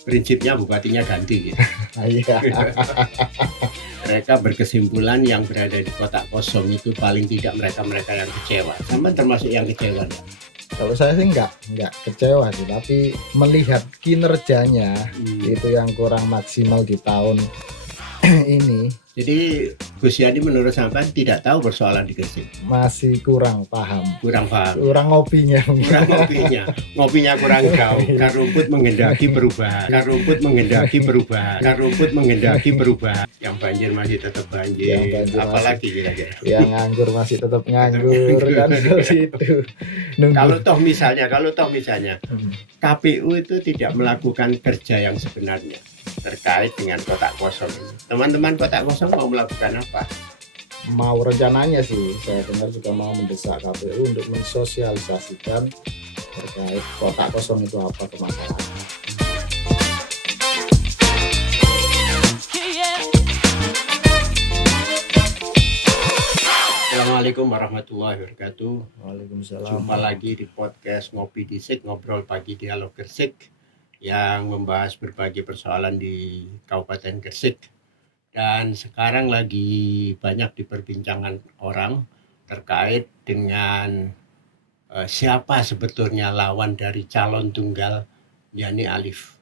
prinsipnya bupatinya ganti gitu. Iya. Mereka berkesimpulan yang berada di kotak kosong itu paling tidak mereka yang kecewa. Sama termasuk yang kecewa. Kalau saya sih nggak kecewa sih, tapi melihat kinerjanya itu yang kurang maksimal di tahun ini. Jadi Gus Yani menurut sampean tidak tahu persoalan di Gresik. Masih kurang paham. Kurang paham. Kurang ngopinya. Kurang ngopinya. Ngopinya kurang jauh. Kar rumput menghendaki perubahan. Kar rumput menghendaki perubahan. Kar rumput menghendaki perubahan. Yang banjir masih tetap banjir. Apalagi kira-kira. Yang nganggur masih tetap nganggur kan itu. Kalau toh misalnya KPU itu tidak melakukan kerja yang sebenarnya terkait dengan kotak kosong ini. Teman-teman kotak kosong mau melakukan apa? Mau rencananya sih, saya dengar juga mau mendesak KPU untuk mensosialisasikan terkait kotak kosong itu apa ke masyarakat. Assalamualaikum warahmatullahi wabarakatuh. Waalaikumsalam. Jumpa lagi di podcast Ngopi di Sik, Ngobrol Pagi Dialog Gresik, yang membahas berbagai persoalan di Kabupaten Gresik. Dan sekarang lagi banyak diperbincangkan orang terkait dengan siapa sebetulnya lawan dari calon tunggal Yani Alif.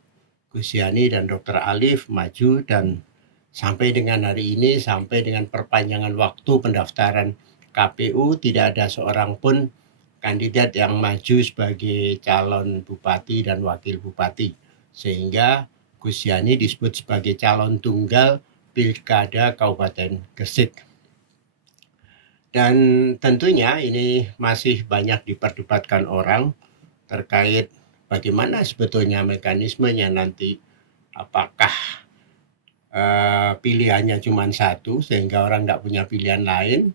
Gus Yani dan Dr. Alif maju, dan sampai dengan hari ini, sampai dengan perpanjangan waktu pendaftaran KPU, tidak ada seorang pun kandidat yang maju sebagai calon bupati dan wakil bupati, sehingga Gus Yani disebut sebagai calon tunggal Pilkada Kabupaten Gresik. Dan tentunya ini masih banyak diperdebatkan orang terkait bagaimana sebetulnya mekanismenya nanti. Apakah pilihannya cuma satu sehingga orang tidak punya pilihan lain?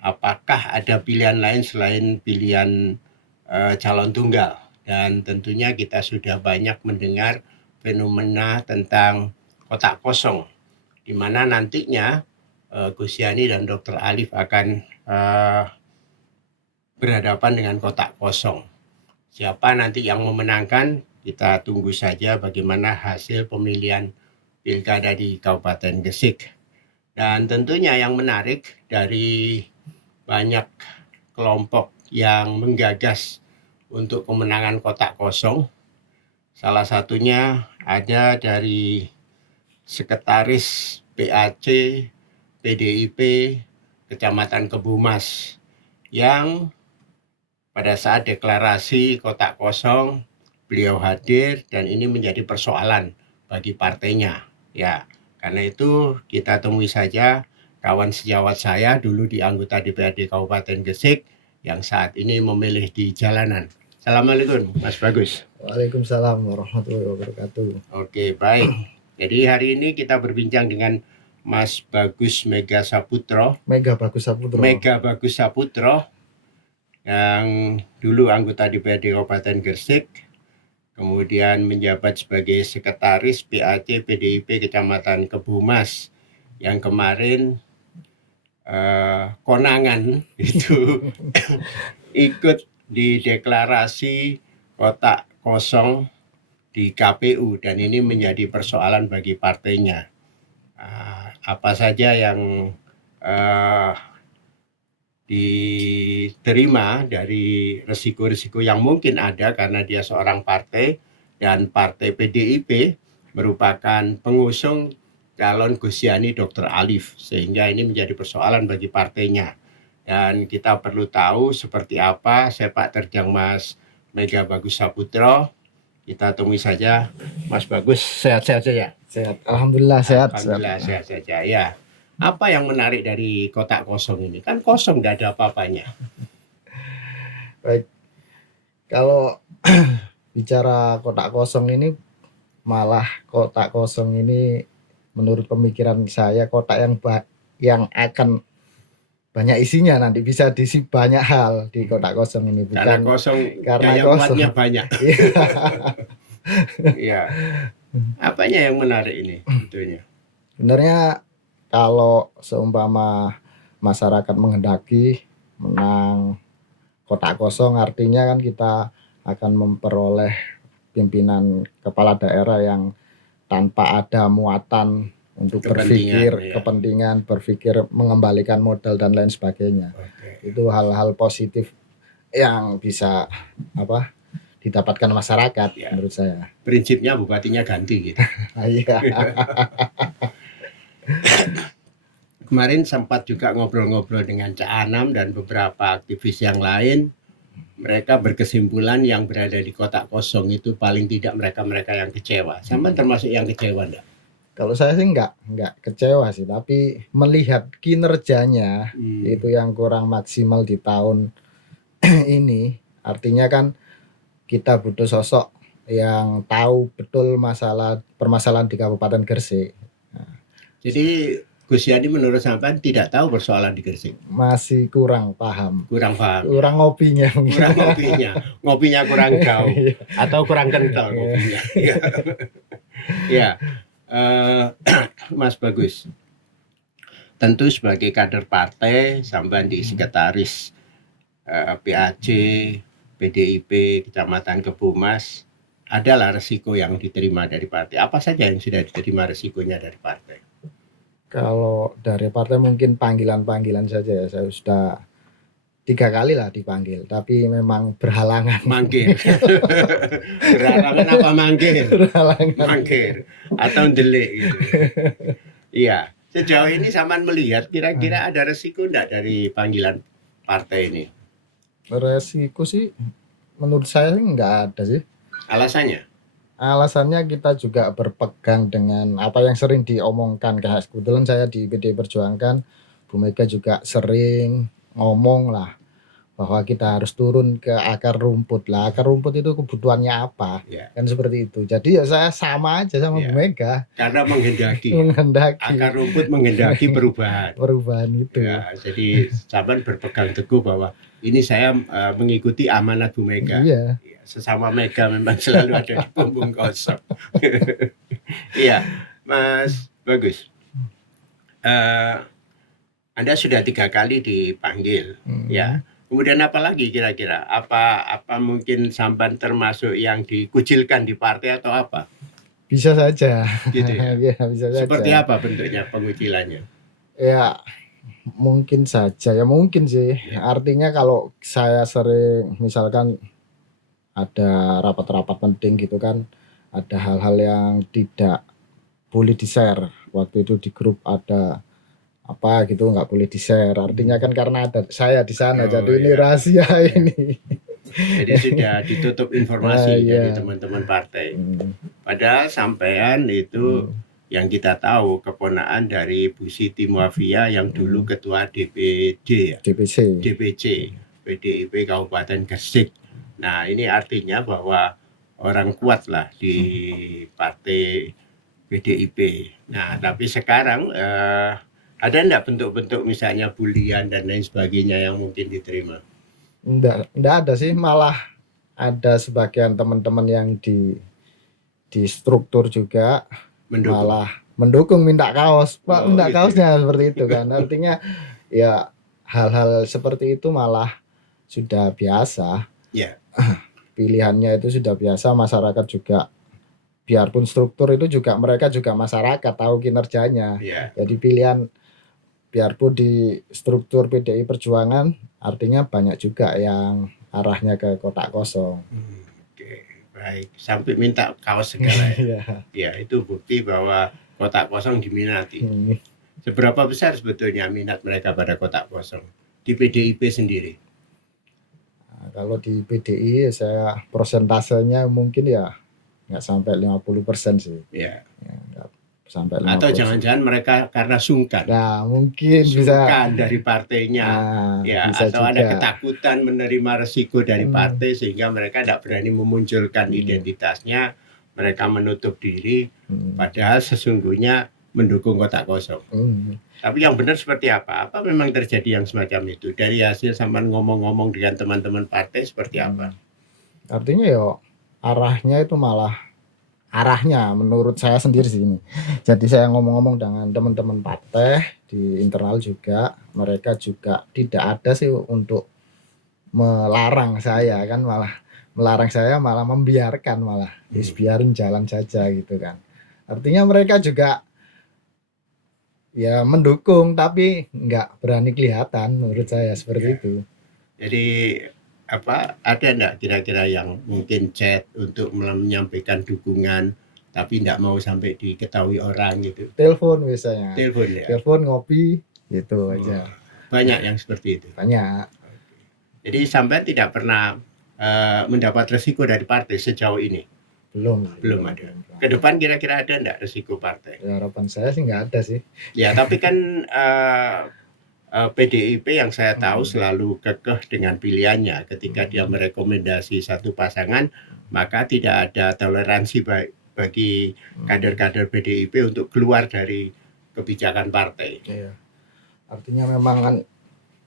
Apakah ada pilihan lain selain pilihan calon tunggal? Dan tentunya kita sudah banyak mendengar fenomena tentang kotak kosong, di mana nantinya Gus Yani dan Dr. Alif akan berhadapan dengan kotak kosong. Siapa nanti yang memenangkan, kita tunggu saja bagaimana hasil pemilihan pilkada di Kabupaten Gresik. Dan tentunya yang menarik dari banyak kelompok yang menggagas untuk kemenangan kotak kosong, salah satunya ada dari Sekretaris PAC PDIP Kecamatan Kebumas, yang pada saat deklarasi kotak kosong beliau hadir, dan ini menjadi persoalan bagi partainya. Ya, karena itu kita temui saja kawan sejawat saya dulu di anggota DPRD Kabupaten Gresik yang saat ini memilih di jalanan. Assalamualaikum Mas Bagus. Waalaikumsalam warahmatullahi wabarakatuh. Oke, baik. Jadi hari ini kita berbincang dengan Mas Bagus Mega Bagus Saputro yang dulu anggota DPRD Kabupaten Gresik, kemudian menjabat sebagai Sekretaris PAC PDIP Kecamatan Kebumas, yang kemarin konangan itu ikut di deklarasi kotak kosong di KPU, dan ini menjadi persoalan bagi partainya. Apa saja yang diterima dari risiko-risiko yang mungkin ada karena dia seorang partai, dan partai PDIP merupakan pengusung calon Gus Yani Dr. Alif, sehingga ini menjadi persoalan bagi partainya. Dan kita perlu tahu seperti apa sepak terjang Mas Mega Bagus Saputro. Kita temui saja. Mas Bagus, sehat-sehat saja? Sehat, alhamdulillah sehat. Alhamdulillah sehat saja ya. Apa yang menarik dari kotak kosong ini? Kan kosong, nggak ada apa-apanya. Baik, kalau bicara kotak kosong ini, malah kotak kosong ini menurut pemikiran saya kotak yang akan banyak isinya, nanti bisa diisi banyak hal di kotak kosong ini, bukan karena kosong, karena daya kuatnya banyak. Iya. Apanya yang menarik ini sebetulnya? Sebenarnya kalau seumpama masyarakat menghendaki menang kotak kosong, artinya kan kita akan memperoleh pimpinan kepala daerah yang tanpa ada muatan untuk berpikir Kepentingan, ya. kepentingan, berpikir mengembalikan modal dan lain sebagainya. Oke. Itu hal-hal positif yang bisa apa didapatkan masyarakat Ya. menurut saya. Prinsipnya bupatinya ganti gitu. Iya. Kemarin sempat juga ngobrol-ngobrol dengan Cak Anam dan beberapa aktivis yang lain. Mereka berkesimpulan yang berada di kotak kosong itu paling tidak mereka-mereka yang kecewa. Sama termasuk yang kecewa enggak? Kalau saya sih nggak kecewa sih, tapi melihat kinerjanya itu yang kurang maksimal di tahun ini. Artinya kan kita butuh sosok yang tahu betul permasalahan di Kabupaten Gresik. Jadi Gus Yani menurut sampean tidak tahu persoalan di Gresik. Masih kurang paham. Kurang paham. Kurang ngopinya. Kurang ngopinya. Ngopinya kurang jauh. Atau kurang kental ngopinya. Ya. Mas Bagus. Tentu sebagai kader partai, sampean di sekretaris PAC, PDIP, Kecamatan Kebumas, adalah resiko yang diterima dari partai. Apa saja yang sudah diterima resikonya dari partai? Kalau dari partai mungkin panggilan-panggilan saja ya. Saya sudah 3 kali lah dipanggil, tapi memang berhalangan. Mangkir. Berhalangan apa mangkir? Berhalangan. Mangkir. Atau delik gitu. Iya. Sejauh ini sampean melihat kira-kira ada resiko enggak dari panggilan partai ini? Resiko sih menurut saya sih nggak ada sih. Alasannya? Alasannya kita juga berpegang dengan apa yang sering diomongkan. Kayak kebetulan saya di PDI Perjuangan, Bu Mega juga sering ngomong lah bahwa kita harus turun ke akar rumput lah. Akar rumput itu kebutuhannya apa? Ya. Kan seperti itu. Jadi ya saya sama aja sama Bu Mega. Karena menghendaki. Akar rumput menghendaki perubahan. Perubahan itu. Ya, jadi sampean berpegang teguh bahwa ini saya mengikuti amanat Bu Mega. Iya. Sesama Mega memang selalu ada di punggung kosong. Iya, Mas Bagus. Anda sudah 3 kali dipanggil, ya. Kemudian apa lagi kira-kira? Apa mungkin sampean termasuk yang dikucilkan di partai atau apa? Bisa saja. Gitu ya. Ya, bisa saja. Seperti apa bentuknya pengucilannya? Ya, mungkin saja ya, mungkin sih. Artinya kalau saya sering misalkan ada rapat-rapat penting gitu kan, ada hal-hal yang tidak boleh di-share. Waktu itu di grup ada apa gitu nggak boleh di-share. Artinya kan karena ada saya di sana, jadi ini rahasia ini. Jadi sudah ditutup informasi dari teman-teman partai. Padahal sampean itu yang kita tahu keponaan dari Bu Siti Muafia yang dulu ketua DPD ya. DPC PDIP Kabupaten Gresik. Nah, ini artinya bahwa orang kuat lah di partai PDIP. Nah, tapi sekarang ada enggak bentuk-bentuk misalnya bulian dan lain sebagainya yang mungkin diterima? Enggak ada sih, malah ada sebagian teman-teman yang di struktur juga malah mendukung minta kaos. Pak, minta kaosnya seperti itu kan. Artinya ya hal-hal seperti itu malah sudah biasa. Ya. Pilihannya itu sudah biasa, masyarakat juga biarpun struktur itu juga mereka juga masyarakat tahu kinerjanya. Jadi pilihan biarpun di struktur PDI Perjuangan artinya banyak juga yang arahnya ke kotak kosong. Oke, baik. Sampai minta kaos segala ya. Ya, itu bukti bahwa kotak kosong diminati. Seberapa besar sebetulnya minat mereka pada kotak kosong di PDIP sendiri? Nah, kalau di PDI saya persentasenya mungkin ya nggak sampai 50% sih. Ya. Nggak sampai 50%. Atau jangan-jangan mereka karena sungkan. Nah, mungkin sungkan dari partainya. Ya, bisa atau juga. ada ketakutan menerima resiko dari partai sehingga mereka tidak berani memunculkan identitasnya. Mereka menutup diri padahal sesungguhnya mendukung kotak kosong. Tapi yang benar seperti apa? Apa memang terjadi yang semacam itu? Dari hasil sampean ngomong-ngomong dengan teman-teman partai seperti apa? Artinya ya arahnya itu malah arahnya menurut saya sendiri sih ini. Jadi saya ngomong-ngomong dengan teman-teman partai di internal juga, mereka juga tidak ada sih untuk melarang saya kan, malah melarang saya malah membiarkan malah. Biarin jalan saja gitu kan. Artinya mereka juga ya mendukung tapi nggak berani kelihatan menurut saya seperti Ya. itu. Jadi ada enggak kira-kira yang mungkin chat untuk menyampaikan dukungan tapi enggak mau sampai diketahui orang gitu? Telepon biasanya. Telepon ya? Telepon, ngopi gitu aja. Banyak yang seperti itu. Banyak. Jadi sampai tidak pernah mendapat resiko dari partai sejauh ini? Belum ada. Ke depan kira-kira ada enggak resiko partai? Ya, harapan saya sih nggak ada sih. Ya, tapi kan PDIP yang saya tahu selalu kekeh dengan pilihannya. Ketika dia merekomendasi satu pasangan, maka tidak ada toleransi bagi kader-kader PDIP untuk keluar dari kebijakan partai. Iya. Artinya memang kan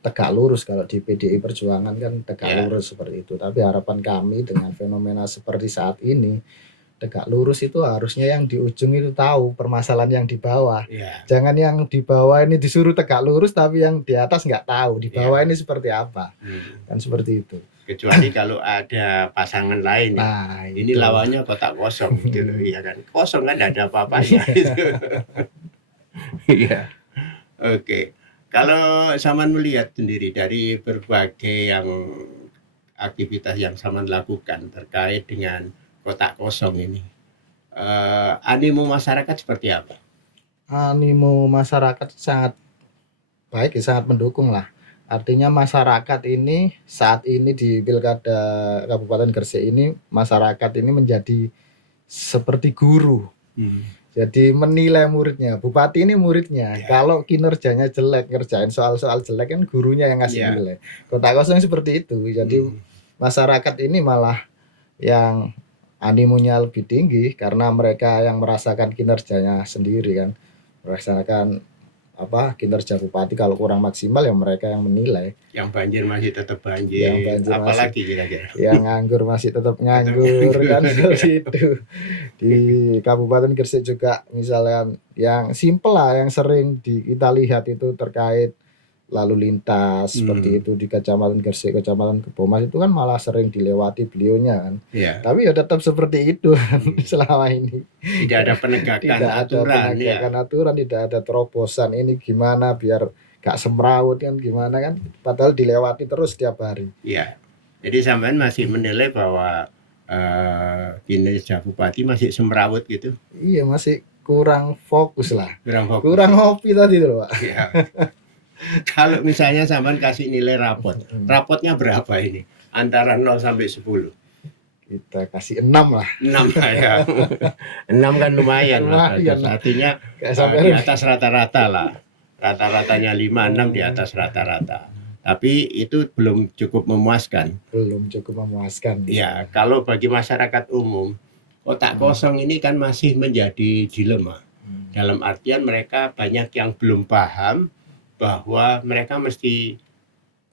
tegak lurus kalau di PDI Perjuangan kan tegak lurus seperti itu. Tapi harapan kami dengan fenomena seperti saat ini, tegak lurus itu harusnya yang di ujung itu tahu permasalahan yang di bawah. Jangan yang di bawah ini disuruh tegak lurus tapi yang di atas nggak tahu di bawah ini seperti apa. Kan seperti itu. Kecuali kalau ada pasangan lain ya. Ini lawannya kotak kosong gitu loh, ya kan. Kosong kan ada apa-apanya gitu. Iya. Oke. Kalau Saman melihat sendiri dari berbagai yang aktivitas yang Saman lakukan terkait dengan kotak kosong ini, animo masyarakat seperti apa? Animo masyarakat sangat baik, sangat mendukung lah. Artinya masyarakat ini saat ini di Pilkada Kabupaten Gresik ini, masyarakat ini menjadi seperti guru. Jadi menilai muridnya. Bupati ini muridnya. Kalau kinerjanya jelek, ngerjain soal-soal jelek kan gurunya yang ngasih nilai. Kotak kosong seperti itu. Jadi masyarakat ini malah yang animonya lebih tinggi karena mereka yang merasakan kinerjanya sendiri kan. Merasakan kinerja bupati kalau kurang maksimal ya mereka yang menilai. Yang banjir masih tetap banjir. Apalagi kira-kira? Yang nganggur masih tetap nganggur kan seperti itu. Di Kabupaten Gresik juga misalnya yang simpel lah yang sering kita lihat itu terkait lalu lintas seperti itu di Kecamatan Gresik, Kecamatan Kebomas itu kan malah sering dilewati beliaunya kan. Tapi ya tetap seperti itu selama ini. Tidak ada penegakan tidak aturan. Ada penegakan aturan, tidak ada terobosan ini gimana biar gak semrawut kan gimana kan. Padahal dilewati terus setiap hari. Iya. Jadi sampean masih menilai bahwa kinerja bupati masih semrawut gitu? Iya, masih kurang fokus lah. Kurang ngopi tadi tuh Pak. Iya. Kalau misalnya sampean kasih nilai rapotnya berapa ini? Antara 0 sampai 10. Kita kasih 6 lah. 6 lah ya. 6 kan lumayan lah. Artinya di atas rata-rata lah. Rata-ratanya 5, 6 di atas rata-rata. Tapi itu belum cukup memuaskan. Ya, kalau bagi masyarakat umum, kotak kosong ini kan masih menjadi dilema. Dalam artian mereka banyak yang belum paham bahwa mereka mesti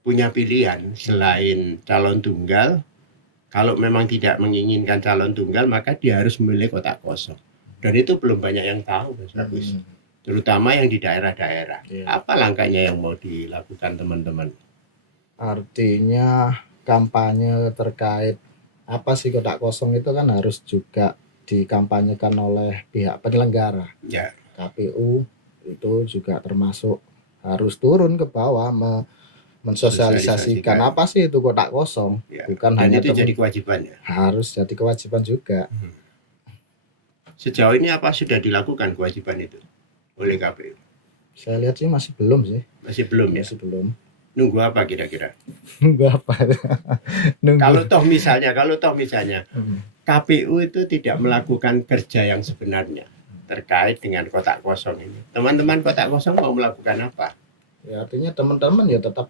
punya pilihan selain calon tunggal. Kalau memang tidak menginginkan calon tunggal, maka dia harus memilih kotak kosong. Dan itu belum banyak yang tahu, Mas Agus. Terutama yang di daerah-daerah. Apa langkahnya yang mau dilakukan teman-teman? Artinya kampanye terkait apa sih kotak kosong itu kan harus juga dikampanyekan oleh pihak penyelenggara. KPU itu juga termasuk harus turun ke bawah mensosialisasikan apa sih itu kotak kosong. Bukan dan hanya itu jadi kewajiban ya? Harus jadi kewajiban juga. Sejauh ini apa sudah dilakukan kewajiban itu oleh KPU? Saya lihat sih masih belum sih. Masih belum ya? Masih belum. Nunggu apa kira-kira? Nunggu apa? Kalau toh misalnya KPU itu tidak melakukan kerja yang sebenarnya terkait dengan kotak kosong ini. Teman-teman kotak kosong mau melakukan apa? Ya artinya teman-teman ya tetap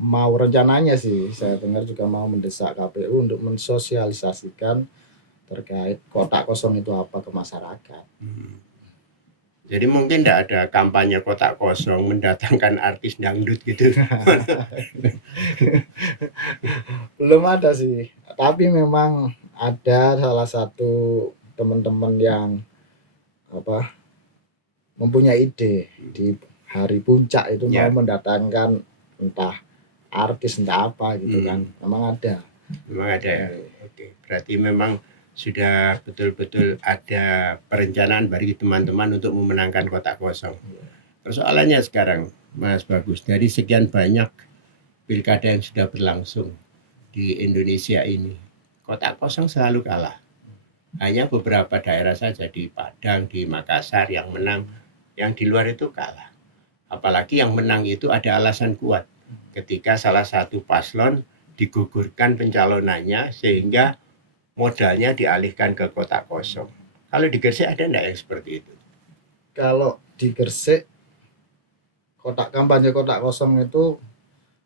mau rencananya sih. Saya dengar juga mau mendesak KPU untuk mensosialisasikan terkait kotak kosong itu apa ke masyarakat. Jadi mungkin tidak ada kampanye kotak kosong mendatangkan artis dangdut gitu. Belum ada sih. Tapi memang ada salah satu teman-teman yang mempunyai ide di hari puncak itu mau mendatangkan entah artis entah apa gitu kan. Memang ada. Memang ada ya. Oke, berarti memang sudah betul-betul ada perencanaan bagi teman-teman untuk memenangkan kotak kosong. Persoalannya sekarang, Mas Bagus, dari sekian banyak pilkada yang sudah berlangsung di Indonesia ini, kotak kosong selalu kalah. Hanya beberapa daerah saja di Padang, di Makassar yang menang, yang di luar itu kalah. Apalagi yang menang itu ada alasan kuat. Ketika salah satu paslon digugurkan pencalonannya sehingga modalnya dialihkan ke kotak kosong. Kalau di Gresik ada enggak yang seperti itu? Kalau di Gresik kotak kampanye kotak kosong itu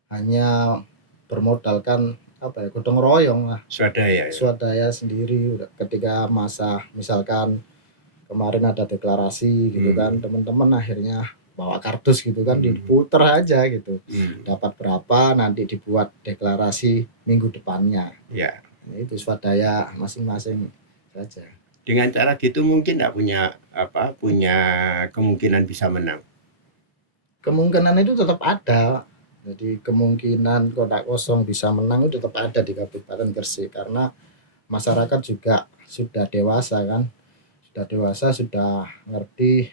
hanya bermodalkan apa ya, gotong royong lah, Swadaya ya. swadaya sendiri. Ketika masa misalkan kemarin ada deklarasi gitu kan, teman-teman akhirnya bawa kardus gitu kan, diputer aja gitu, dapat berapa nanti dibuat deklarasi minggu depannya. Ya. Itu swadaya masing-masing saja. Dengan cara gitu mungkin enggak punya kemungkinan bisa menang. Kemungkinan itu tetap ada. Jadi kemungkinan kotak kosong bisa menang itu tetap ada di Kabupaten Gresik, karena masyarakat juga sudah dewasa kan, sudah ngerti,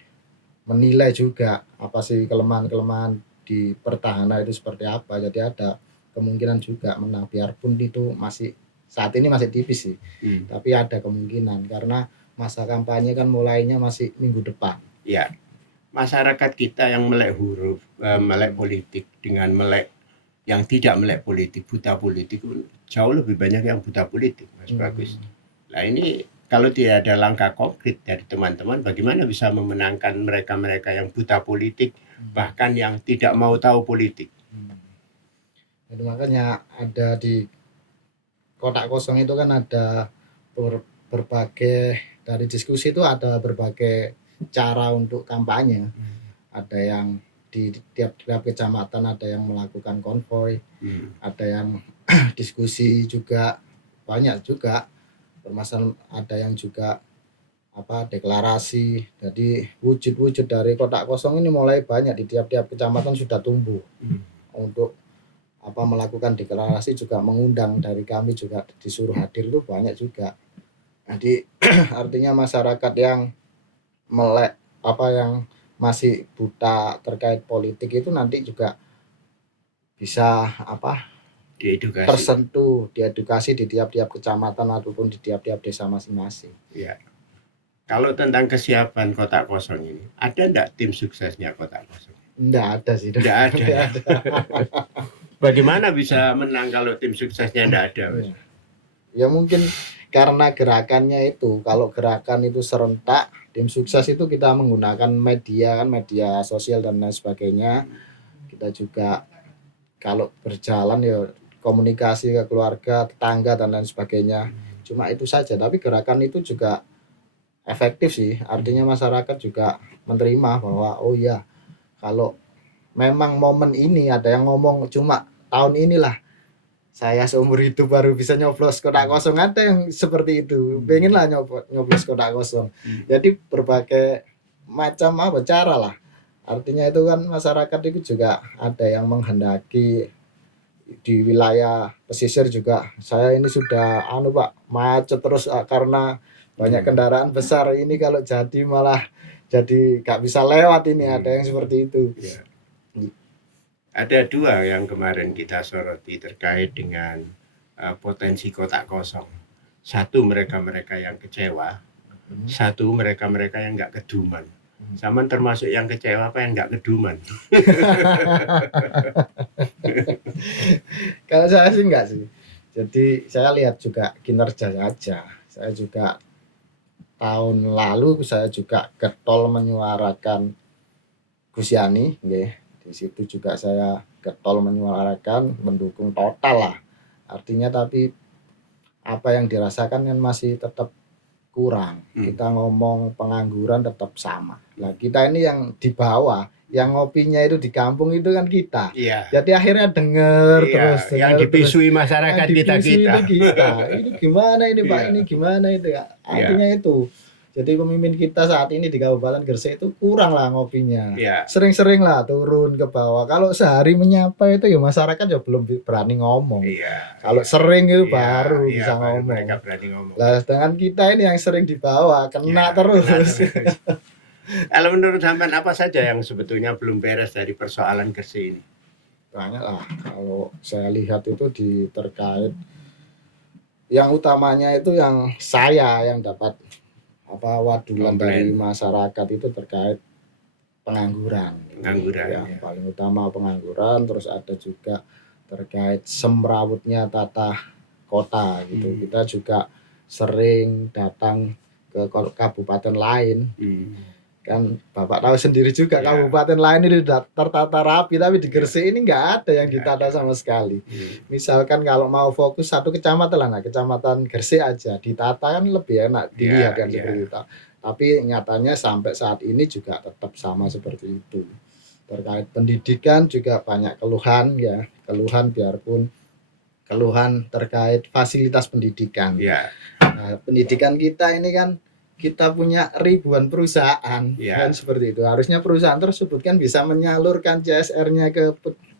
menilai juga apa sih kelemahan-kelemahan di pertahanan itu seperti apa. Jadi ada kemungkinan juga menang, biarpun itu masih saat ini masih tipis sih, tapi ada kemungkinan karena masa kampanye kan mulainya masih minggu depan. Ya. Masyarakat kita yang melek huruf, melek politik dengan melek yang tidak melek politik, buta politik, jauh lebih banyak yang buta politik, Mas Bagus. Nah ini kalau tidak ada langkah konkret dari teman-teman, bagaimana bisa memenangkan mereka-mereka yang buta politik, bahkan yang tidak mau tahu politik? Jadi makanya ada di kotak kosong itu kan ada berbagai, dari diskusi itu ada berbagai cara untuk kampanye. Ada yang di tiap kecamatan ada yang melakukan konvoy, ada yang diskusi juga, banyak juga permasalahan, ada yang juga deklarasi. Jadi wujud-wujud dari kotak kosong ini mulai banyak di tiap-tiap kecamatan sudah tumbuh. Untuk melakukan deklarasi juga mengundang, dari kami juga disuruh hadir itu banyak juga. Jadi artinya masyarakat yang melek yang masih buta terkait politik itu nanti juga bisa Diedukasi. tersentuh, diedukasi di tiap-tiap kecamatan ataupun di tiap-tiap desa masing-masing. Ya. Kalau tentang kesiapan kotak kosong ini, ada enggak tim suksesnya kotak kosong? Enggak ada sih. Enggak ada. Ya? Bagaimana bisa menang kalau tim suksesnya enggak ada? Mas? Ya mungkin karena gerakannya itu, kalau gerakan itu serentak, tim sukses itu kita menggunakan media kan, media sosial dan lain sebagainya. Kita juga kalau berjalan ya komunikasi ke keluarga, tetangga dan lain sebagainya. Cuma itu saja, tapi gerakan itu juga efektif sih. Artinya masyarakat juga menerima bahwa oh iya, kalau memang momen ini ada yang ngomong cuma tahun inilah saya seumur hidup baru bisa nyoblos kotak kosong, ada yang seperti itu, pengenlah nyoblos kotak kosong. Jadi berbagai macam cara lah. Artinya itu kan masyarakat itu juga ada yang menghendaki di wilayah pesisir juga. Saya ini sudah Pak, macet terus karena banyak kendaraan besar ini, kalau jadi malah jadi gak bisa lewat ini, ada yang seperti itu. Ya. Ada dua yang kemarin kita soroti terkait dengan potensi kotak kosong. Satu, mereka-mereka yang kecewa. Satu, mereka-mereka yang nggak keduman. Zaman termasuk yang kecewa apa yang nggak keduman? Kalau saya sih enggak sih. Jadi saya lihat juga kinerja saja. Saya juga tahun lalu saya juga getol menyuarakan Gus Yani, di situ juga saya getol menyuarakan mendukung total lah. Artinya tapi apa yang dirasakan kan masih tetap kurang. Kita ngomong pengangguran tetap sama. Nah, kita ini yang di bawah, yang ngopinya itu di kampung itu kan kita. Iya. Jadi akhirnya dengar terus. Yang dipisui masyarakat kita. Ini gimana ini Pak, ini gimana itu ya. Artinya itu Jadi pemimpin kita saat ini di Kabupaten Gresik itu kurang lah ngopinya. Ya, Sering-sering lah turun ke bawah. Kalau sehari menyapa itu ya masyarakat ya belum berani ngomong. iya, Kalau iya, sering itu iya, baru iya, bisa baru ngomong. mereka berani ngomong. Lah sedangkan kita ini yang sering di bawah kena Ya, terus. kena terus. Kalau menurut sampean apa saja yang sebetulnya belum beres dari persoalan Gresik ini? Banyak lah kalau saya lihat itu terkait yang utamanya itu yang saya yang dapat wadulan dari Komplain, masyarakat itu terkait pengangguran. pengangguran, Yang ya. paling utama pengangguran, terus ada juga terkait semrawutnya tata kota gitu. Kita juga sering datang ke kabupaten lain. Kan Bapak tahu sendiri juga Ya. kabupaten lain ini tertata rapi, tapi di Gresik ini nggak ada yang Nggak ditata ada. sama sekali. Misalkan kalau mau fokus satu kecamatan lah, nah kecamatan Gresik aja ditata kan lebih enak dilihat kan Ya. seperti itu. Tapi nyatanya sampai saat ini juga tetap sama seperti itu. Terkait pendidikan juga banyak keluhan ya, keluhan biarpun keluhan terkait fasilitas pendidikan. Ya. Nah, pendidikan kita ini kan kita punya ribuan perusahaan Ya. kan seperti itu. Harusnya perusahaan tersebut kan bisa menyalurkan CSR-nya ke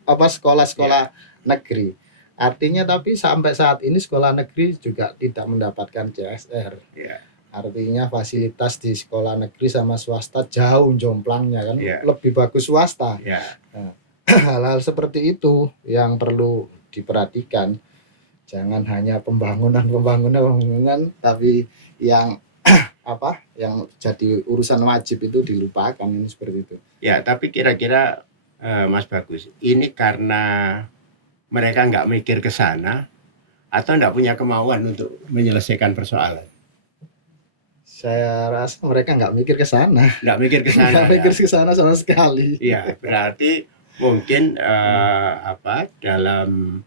sekolah-sekolah negeri. Artinya tapi sampai saat ini sekolah negeri juga tidak mendapatkan CSR. Ya. Artinya fasilitas di sekolah negeri sama swasta jauh jomplangnya kan. Ya. Lebih bagus swasta. Ya. Nah, hal-hal seperti itu yang perlu diperhatikan. Jangan hanya pembangunan tapi yang yang jadi urusan wajib itu dilupakan, ini seperti itu. Ya, tapi kira-kira Mas Bagus, ini karena mereka nggak mikir ke sana atau nggak punya kemauan untuk menyelesaikan persoalan? Saya rasa mereka nggak mikir ke sana. Nggak mikir ke sana. Nggak mikir ke sana sama sekali. Iya, berarti mungkin dalam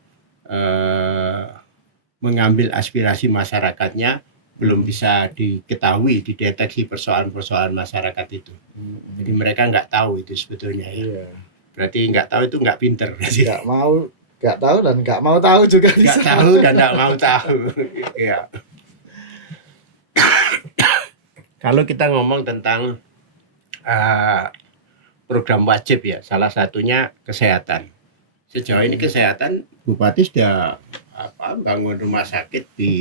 mengambil aspirasi masyarakatnya belum bisa diketahui, dideteksi persoalan-persoalan masyarakat itu. Jadi mereka nggak tahu itu sebetulnya ya. Iya. Berarti nggak tahu itu nggak pinter. Nggak tahu dan nggak mau tahu juga bisa. Nggak tahu dan nggak mau tahu. Ya. Kalau kita ngomong tentang program wajib ya, salah satunya kesehatan. Sejauh ini kesehatan, Bupati sudah bangun rumah sakit di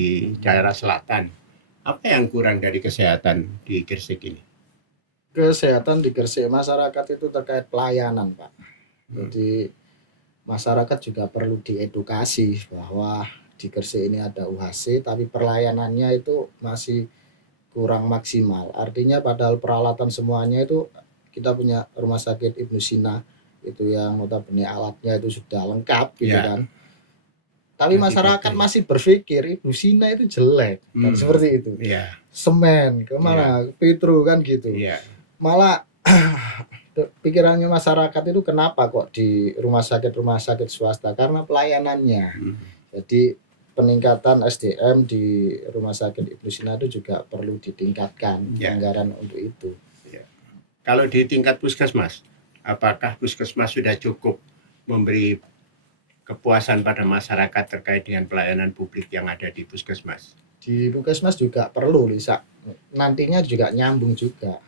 daerah selatan. Apa yang kurang dari kesehatan di Gresik ini? Kesehatan di Gresik masyarakat itu terkait pelayanan, Pak. Jadi masyarakat juga perlu diedukasi bahwa di Gresik ini ada UHC tapi pelayanannya itu masih kurang maksimal. Artinya padahal peralatan semuanya itu kita punya rumah sakit Ibnu Sina itu yang notabene alatnya itu sudah lengkap gitu kan. Tapi masyarakat masih berpikir Ibnu Sina itu jelek kan seperti itu. Semen kemana Petro kan gitu. Malah pikirannya masyarakat itu kenapa kok di rumah sakit swasta karena pelayanannya. Jadi peningkatan SDM di rumah sakit Ibnu Sina itu juga perlu ditingkatkan anggaran untuk itu. Kalau di tingkat puskesmas, apakah puskesmas sudah cukup memberi kepuasan pada masyarakat terkait dengan pelayanan publik yang ada di puskesmas? Di puskesmas juga perlu, Lisa. Nantinya juga nyambung juga.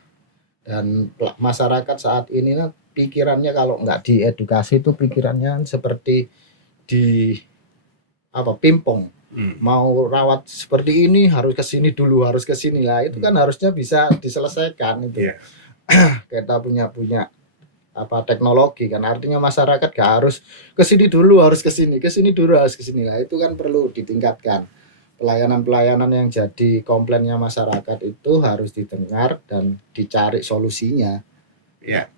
Dan masyarakat saat ini pikirannya kalau nggak diedukasi itu pikirannya seperti di pimpong. Mau rawat seperti ini harus ke sini dulu, harus ke sini lah. Itu kan harusnya bisa diselesaikan itu. Kita punya teknologi kan, artinya masyarakat gak harus ke sini dulu, harus ke sini dulu, harus ke sini lah. Itu kan perlu ditingkatkan. Pelayanan-pelayanan yang jadi komplainnya masyarakat itu harus didengar dan dicari solusinya. Ya,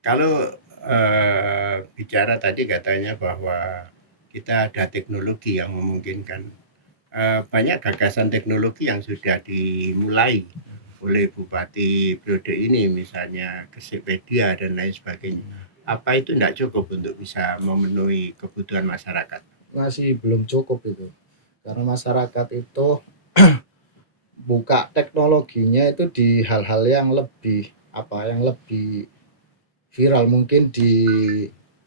kalau bicara tadi katanya bahwa kita ada teknologi yang memungkinkan, banyak gagasan teknologi yang sudah dimulai oleh Bupati periode ini, misalnya Gresik-Pedia dan lain sebagainya. Apa itu tidak cukup untuk bisa memenuhi kebutuhan masyarakat? Masih belum cukup itu, karena masyarakat itu buka teknologinya itu di hal-hal yang lebih lebih viral, mungkin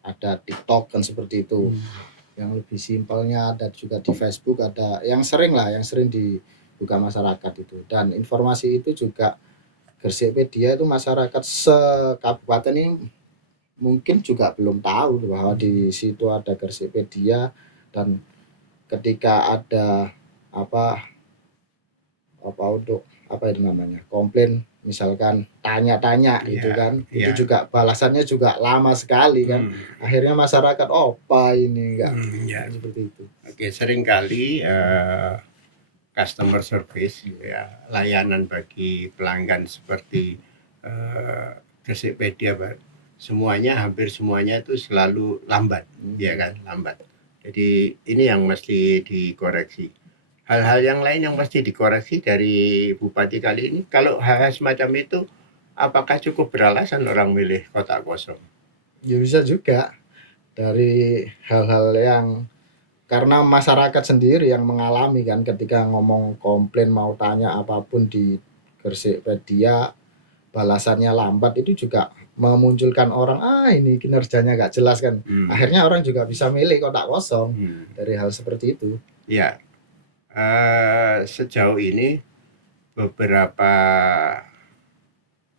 ada TikTok kan seperti itu. Yang lebih simpelnya ada juga di Facebook, ada yang sering bukan masyarakat itu. Dan informasi itu juga Gresikpedia itu masyarakat sekabupaten ini mungkin juga belum tahu bahwa di situ ada Gresikpedia, dan ketika ada apa untuk apa itu namanya komplain, misalkan tanya-tanya gitu Ya, kan, itu ya. juga balasannya juga lama sekali kan. Akhirnya masyarakat apa ini enggak Ya. seperti itu. Oke, seringkali customer service, ya, layanan bagi pelanggan seperti Gresikpedia, Pak, hampir semuanya itu selalu lambat, ya kan, lambat. Jadi ini yang mesti dikoreksi. Hal-hal yang lain yang mesti dikoreksi dari Bupati kali ini, kalau hal-hal semacam itu, apakah cukup beralasan orang milih kotak kosong? Ya bisa juga dari hal-hal yang karena masyarakat sendiri yang mengalami kan, ketika ngomong komplain mau tanya apapun di Gresikpedia balasannya lambat, itu juga memunculkan orang ini kinerjanya nggak jelas kan. Akhirnya orang juga bisa milih kotak kosong dari hal seperti itu. Ya, sejauh ini beberapa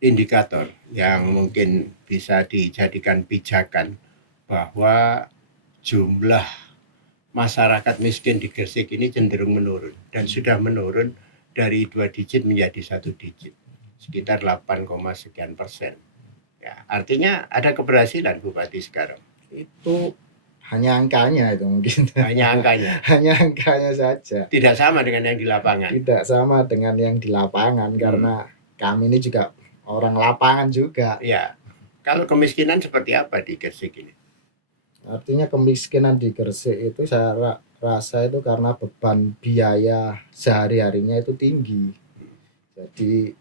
indikator yang mungkin bisa dijadikan pijakan bahwa jumlah masyarakat miskin di Gresik ini cenderung menurun, dan sudah menurun dari 2 digit menjadi 1 digit, sekitar 8, sekian persen. Ya, artinya ada keberhasilan Bupati sekarang. Itu hanya angkanya itu mungkin. Hanya angkanya. Hanya angkanya saja. Tidak sama dengan yang di lapangan. Tidak sama dengan yang di lapangan karena kami ini juga orang lapangan juga. Ya. Kalau kemiskinan seperti apa di Gresik ini? Artinya kemiskinan di Gresik itu saya rasa itu karena beban biaya sehari-harinya itu tinggi. Jadi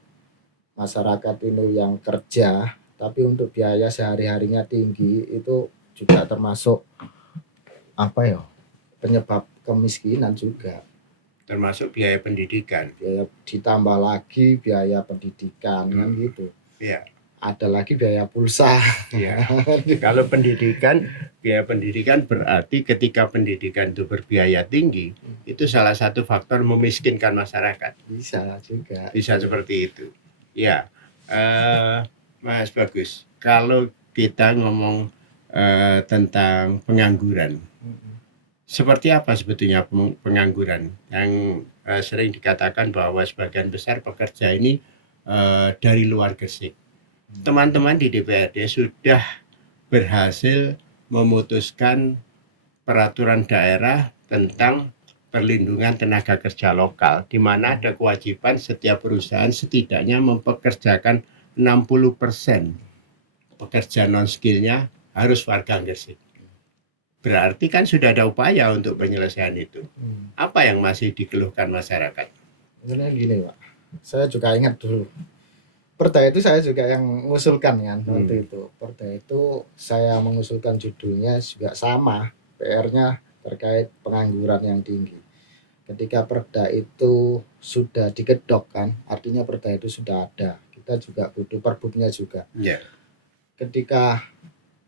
masyarakat ini yang kerja tapi untuk biaya sehari-harinya tinggi, itu juga termasuk penyebab kemiskinan juga. Termasuk biaya pendidikan. Biaya ditambah lagi biaya pendidikan kan gitu. Ya. Ada lagi biaya pulsa. Ya. Kalau biaya pendidikan berarti ketika pendidikan itu berbiaya tinggi, itu salah satu faktor memiskinkan masyarakat. Bisa juga. Bisa seperti itu. Ya, Mas Bagus, kalau kita ngomong tentang pengangguran, seperti apa sebetulnya pengangguran? Yang sering dikatakan bahwa sebagian besar pekerja ini dari luar Gresik. Teman-teman di DPRD sudah berhasil memutuskan peraturan daerah tentang perlindungan tenaga kerja lokal, di mana ada kewajiban setiap perusahaan setidaknya mempekerjakan 60% pekerja non-skillnya harus warga Gresik. Berarti kan sudah ada upaya untuk penyelesaian itu. Apa yang masih dikeluhkan masyarakat? Sebenarnya gini Pak, saya juga ingat dulu Perda itu saya juga yang mengusulkan kan waktu itu. Perda itu saya mengusulkan judulnya juga sama, PR-nya terkait pengangguran yang tinggi. Ketika perda itu sudah digedok kan, artinya perda itu sudah ada. Kita juga butuh perbuknya juga. Yeah. Ketika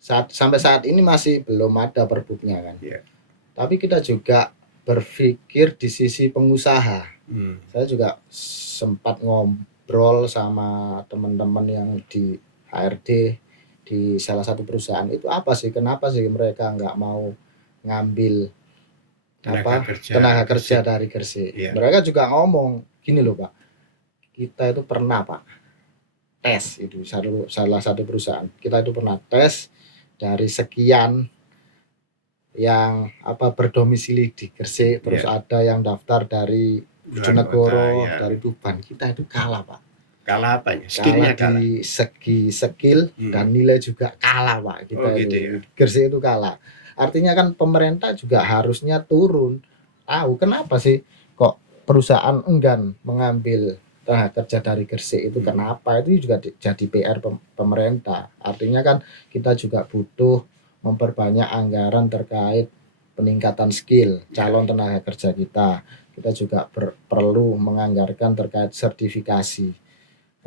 sampai saat ini masih belum ada perbuknya kan. Yeah. Tapi kita juga berpikir di sisi pengusaha. Saya juga sempat ngobrol sama teman-teman yang di HRD di salah satu perusahaan itu, kenapa sih mereka nggak mau ngambil tenaga kerja dari Gresik. Mereka juga ngomong gini loh Pak, kita itu pernah Pak tes itu salah satu perusahaan, kita itu pernah tes dari sekian yang berdomisili di Gresik, terus ada yang daftar dari Bojonegoro, dari Tuban, kita itu kalah Pak. Kalah apanya? Skillnya kalah di segi skill dan nilai juga kalah Pak. Kita gitu ya? Gresik itu kalah. Artinya kan pemerintah juga harusnya turun, tahu kenapa sih kok perusahaan enggan mengambil tenaga kerja dari Gresik itu, kenapa, itu juga jadi PR pemerintah. Artinya kan kita juga butuh memperbanyak anggaran terkait peningkatan skill calon tenaga kerja kita. Kita juga perlu menganggarkan terkait sertifikasi,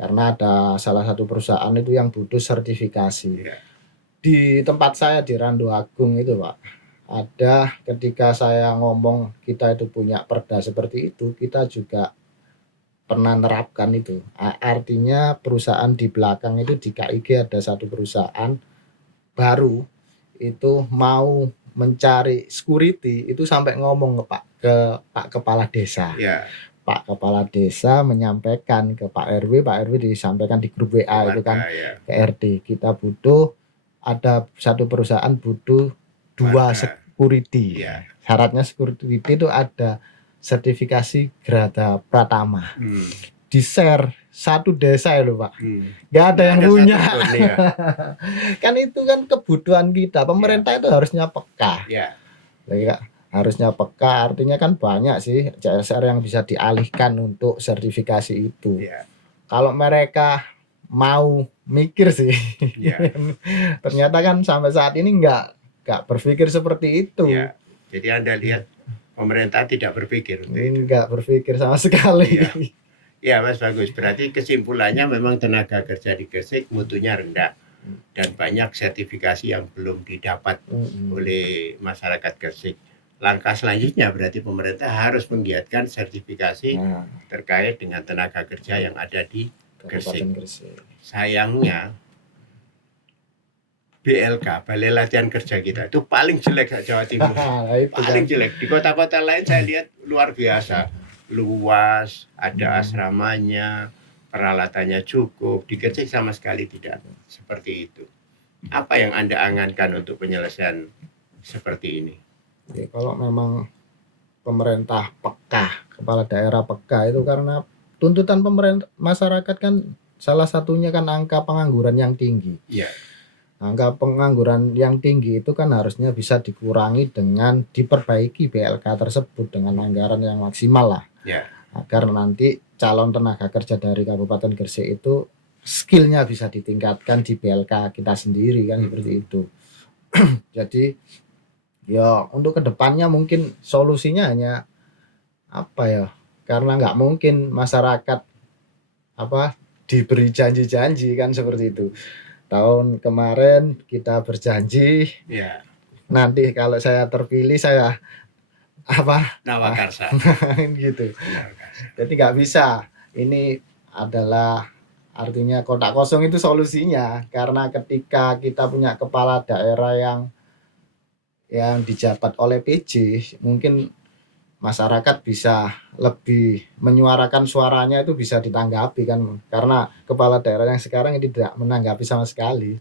karena ada salah satu perusahaan itu yang butuh sertifikasi. Di tempat saya di Randu Agung itu Pak, ada ketika saya ngomong kita itu punya perda seperti itu, kita juga pernah nerapkan itu. Artinya perusahaan di belakang itu di KIG ada satu perusahaan baru itu mau mencari security itu sampai ngomong ke Pak Kepala Desa. Ya, Pak Kepala Desa menyampaikan ke Pak RW disampaikan di grup WA itu kan warga ya. ke RT, kita butuh ada satu perusahaan butuh 2 Warga. security. Ya. Syaratnya security itu ada sertifikasi Grada Pratama. Di-share satu desa ya loh Pak. Nggak ada yang punya. Ya. Kan itu kan kebutuhan kita. Pemerintah itu harusnya peka. Ya. Harusnya peka, artinya kan banyak sih CSR yang bisa dialihkan untuk sertifikasi itu. Ya. Kalau mereka mau mikir sih, Ya. ternyata kan sampai saat ini nggak berpikir seperti itu. Ya. Jadi Anda lihat pemerintah tidak berpikir untuk itu. Nggak berpikir sama sekali. Ya. Ya Mas, bagus. Berarti kesimpulannya memang tenaga kerja di Gresik mutunya rendah dan banyak sertifikasi yang belum didapat oleh masyarakat Gresik. Langkah selanjutnya berarti pemerintah harus menggiatkan sertifikasi terkait dengan tenaga kerja yang ada di Gresik. Sayangnya BLK, Balai Latihan Kerja kita itu paling jelek di Jawa Timur. Paling jelek. Di kota-kota lain saya lihat luar biasa. Luas, ada asramanya, peralatannya cukup. Di Gresik sama sekali tidak seperti itu. Apa yang Anda angankan untuk penyelesaian seperti ini? Ya, kalau memang pemerintah peka, kepala daerah peka itu karena tuntutan pemerintah masyarakat kan salah satunya kan angka pengangguran yang tinggi. Ya. Angka pengangguran yang tinggi itu kan harusnya bisa dikurangi dengan diperbaiki BLK tersebut dengan anggaran yang maksimal lah. Ya. Agar nanti calon tenaga kerja dari Kabupaten Gresik itu skillnya bisa ditingkatkan di BLK kita sendiri kan seperti itu. Jadi ya untuk kedepannya mungkin solusinya hanya apa ya, karena nggak mungkin masyarakat diberi janji-janji kan seperti itu. Tahun kemarin kita berjanji nanti kalau saya terpilih saya Nawakarsa gitu. Jadi nggak bisa, ini adalah artinya kotak kosong itu solusinya, karena ketika kita punya kepala daerah yang dijabat oleh PJ, mungkin masyarakat bisa lebih menyuarakan suaranya, itu bisa ditanggapi kan, karena kepala daerah yang sekarang ini tidak menanggapi sama sekali.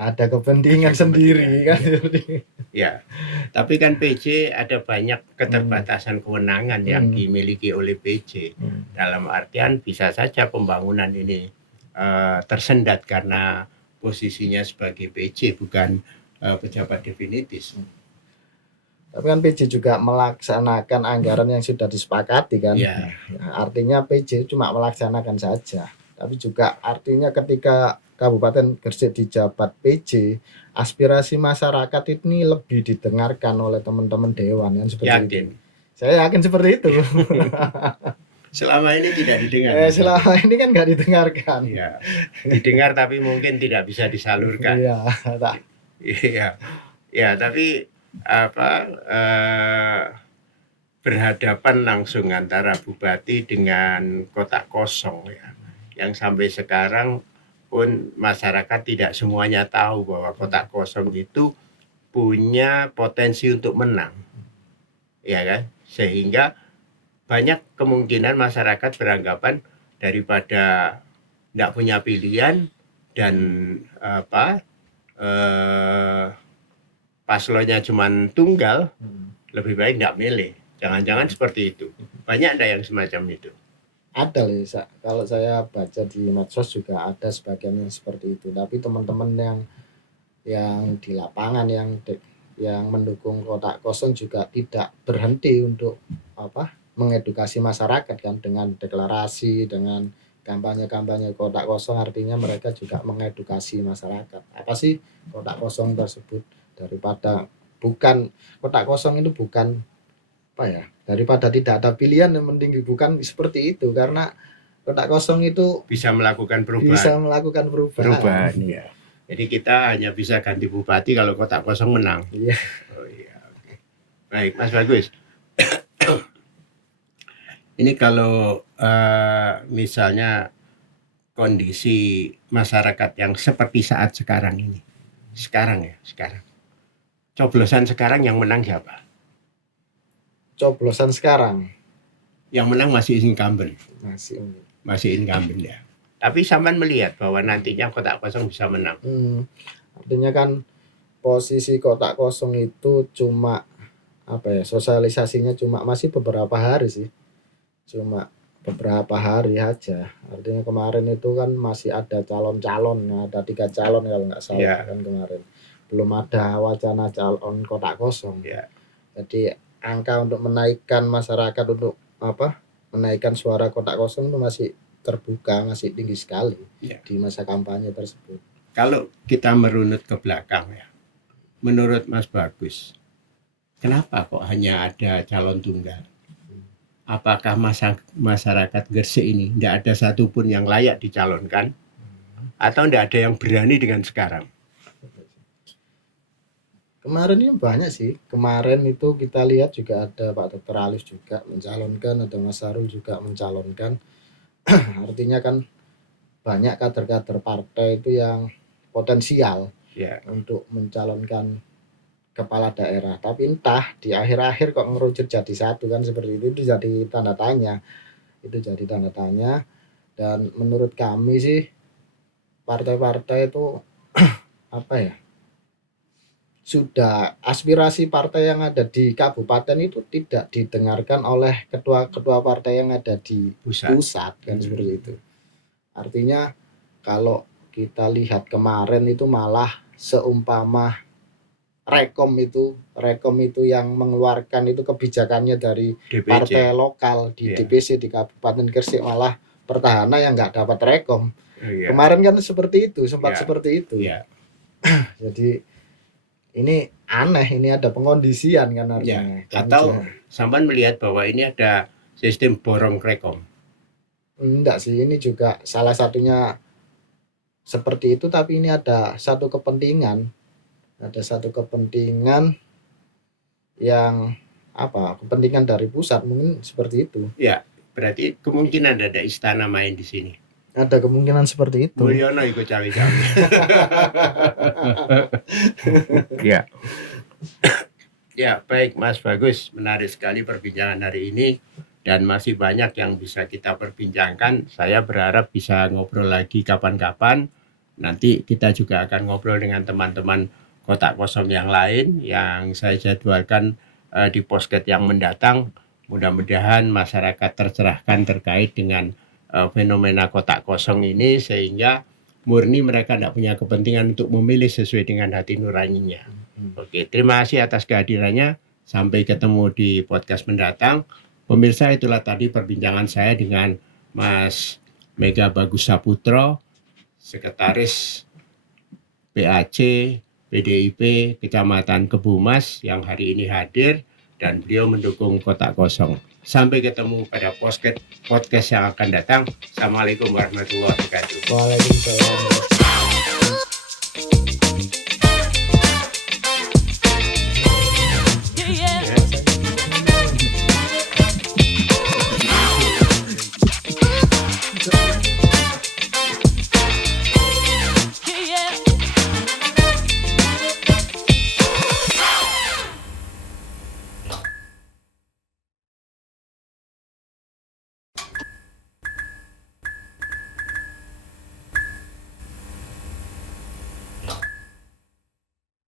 Ada kepentingan sendiri kan. Ya, tapi kan PJ ada banyak keterbatasan kewenangan yang dimiliki oleh PJ. Dalam artian bisa saja pembangunan ini tersendat karena posisinya sebagai PJ bukan pejabat definitif. Tapi kan PJ juga melaksanakan anggaran yang sudah disepakati kan. Ya. Artinya PJ cuma melaksanakan saja. Tapi juga artinya ketika Kabupaten Gresik dijabat PJ, aspirasi masyarakat ini lebih didengarkan oleh teman-teman dewan kan seperti itu. Saya yakin seperti itu. Selama ini tidak didengar. Selama ini kan nggak didengarkan. Ya, didengar tapi mungkin tidak bisa disalurkan. Iya. Ya, tapi berhadapan langsung antara bupati dengan kotak kosong ya, yang sampai sekarang pun masyarakat tidak semuanya tahu bahwa kotak kosong itu punya potensi untuk menang, ya kan? Sehingga banyak kemungkinan masyarakat beranggapan daripada tidak punya pilihan dan paslonnya cuma tunggal, lebih baik tidak milih. Jangan-jangan seperti itu. Banyak ada yang semacam itu. Ada Lisa, kalau saya baca di medsos juga ada sebagian yang seperti itu. Tapi teman-teman yang di lapangan yang mendukung kotak kosong juga tidak berhenti untuk mengedukasi masyarakat kan, dengan deklarasi, dengan kampanye kotak kosong. Artinya mereka juga mengedukasi masyarakat. Apa sih kotak kosong tersebut? Daripada bukan kotak kosong itu bukan daripada tidak ada pilihan, yang penting bukan seperti itu, karena kotak kosong itu bisa melakukan perubahan. Ya. Jadi kita hanya bisa ganti bupati kalau kotak kosong menang. Iya. Oh iya. Okay. Baik, Mas Bagus. Ini kalau misalnya kondisi masyarakat yang seperti saat sekarang ini, sekarang. Coblosan sekarang yang menang siapa? Coblosan sekarang Yang menang masih incumbent, masih ya. Tapi sampean melihat bahwa nantinya kotak kosong bisa menang. artinya kan posisi kotak kosong itu cuma sosialisasinya cuma masih beberapa hari sih, cuma beberapa hari aja. Artinya kemarin itu kan masih ada calon-calon, ada 3 calon kalau nggak salah kan kemarin, belum ada wacana calon kotak kosong. Jadi angka untuk menaikkan masyarakat untuk menaikkan suara kotak kosong itu masih terbuka, masih tinggi sekali di masa kampanye tersebut. Kalau kita merunut ke belakang ya, menurut Mas Bagus, kenapa kok hanya ada calon tunggal? Apakah masyarakat Gresik ini tidak ada satupun yang layak dicalonkan? Atau tidak ada yang berani dengan sekarang? Kemarin ini banyak sih. Kemarin itu kita lihat juga ada Pak Dr. Alif juga mencalonkan, ada Mas Sarul juga mencalonkan. Artinya kan banyak kader-kader partai itu yang potensial untuk mencalonkan kepala daerah. Tapi entah di akhir-akhir kok ngerucut jadi satu kan seperti itu jadi tanda tanya. Dan menurut kami sih partai-partai itu sudah aspirasi partai yang ada di kabupaten itu tidak didengarkan oleh ketua-ketua partai yang ada di pusat kan seperti itu. Artinya kalau kita lihat kemarin itu malah seumpama Rekom itu yang mengeluarkan itu kebijakannya dari DPC. Partai lokal di DPC di Kabupaten Gresik, malah Pertahanan yang nggak dapat Rekom. Kemarin kan seperti itu, sempat seperti itu. Jadi ini aneh, ini ada pengkondisian kan artinya. Atau sampean melihat bahwa ini ada sistem borong Rekom? Enggak sih, ini juga salah satunya seperti itu, tapi ini ada satu kepentingan yang kepentingan dari pusat mungkin seperti itu. Ya, berarti kemungkinan ada istana main di sini. Ada kemungkinan seperti itu. Mulyono ikut cawe-cawe. Ya, baik Mas Bagus, menarik sekali perbincangan hari ini dan masih banyak yang bisa kita perbincangkan. Saya berharap bisa ngobrol lagi kapan-kapan. Nanti kita juga akan ngobrol dengan teman-teman kotak kosong yang lain yang saya jadwalkan di podcast yang mendatang. Mudah-mudahan masyarakat tercerahkan terkait dengan fenomena kotak kosong ini sehingga murni mereka tidak punya kepentingan untuk memilih sesuai dengan hati nuraninya. Oke, terima kasih atas kehadirannya. Sampai ketemu di podcast mendatang. Pemirsa, itulah tadi perbincangan saya dengan Mas Mega Bagus Saputro, Sekretaris PAC PDIP Kecamatan Kebumas yang hari ini hadir dan beliau mendukung kotak kosong. Sampai ketemu pada podcast yang akan datang. Assalamualaikum warahmatullahi wabarakatuh. Waalaikumsalam.